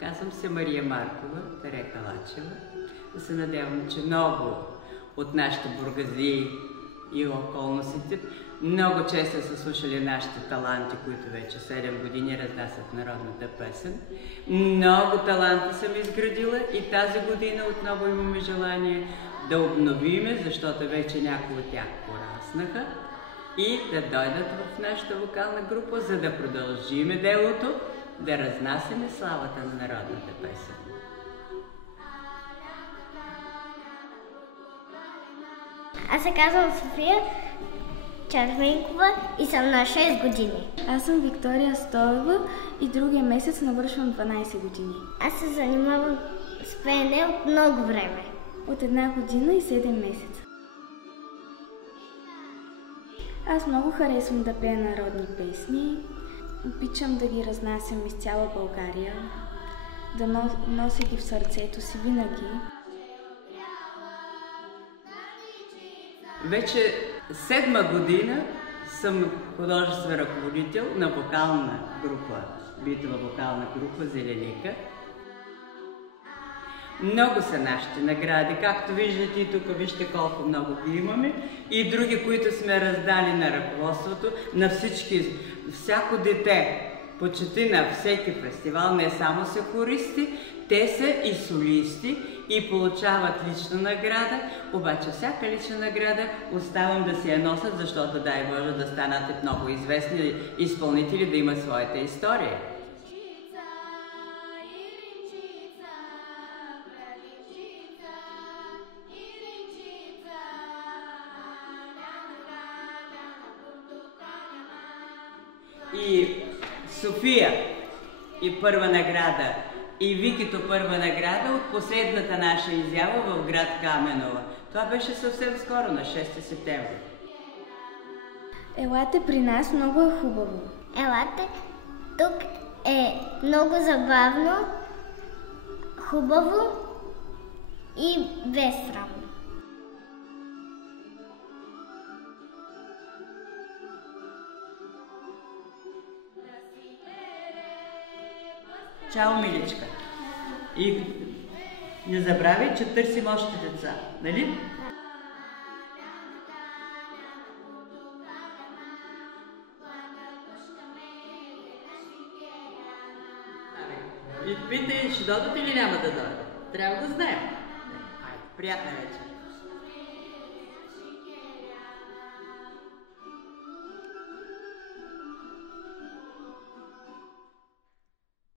Казвам се Мария Маркова, Терека Лачева. Да се надявам, че много от нашите бургазии и околностите много често са слушали нашите таланти, които вече 7 години разнасят народната песен. Много таланти съм изградила и тази година отново имаме желание да обновиме, защото вече някои от тях пораснаха и да дойдат в нашата вокална група, за да продължиме делото, да разнасяме славата на народната песен. Аз се казвам София Червенкова и съм на 6 години. Аз съм Виктория Стоева и другия месец навършвам 12 години. Аз се занимавам с пеене от много време. От 1 година и 7 месеца. Аз много харесвам да пея народни песни. Обичам да ги разнасям из цяла България, да нося ги в сърцето си винаги. Вече 7 година съм художествен ръководител на вокална група, битова вокална група Зеленика. Много са нашите награди, както виждате и тук, вижте колко много ги имаме. И други, които сме раздали на ръководството, на всички, всяко дете, почти на всеки фестивал, не само са хористи, те са и солисти и получават лична награда, обаче всяка лична награда оставам да си я носят, защото дай Боже да станат много известни изпълнители, да имат своята история. И София и първа награда, и Викито първа награда от последната наша изява в град Каменова. Това беше съвсем скоро, на 6 септември. Елате при нас, много е хубаво. Елате, тук е много забавно, хубаво и безсрамно. Чао, миличка! И не забравяй, че търсим още деца, нали? И питай, ще дойдат или няма да дойдат? Трябва да знаем. Приятна вечер!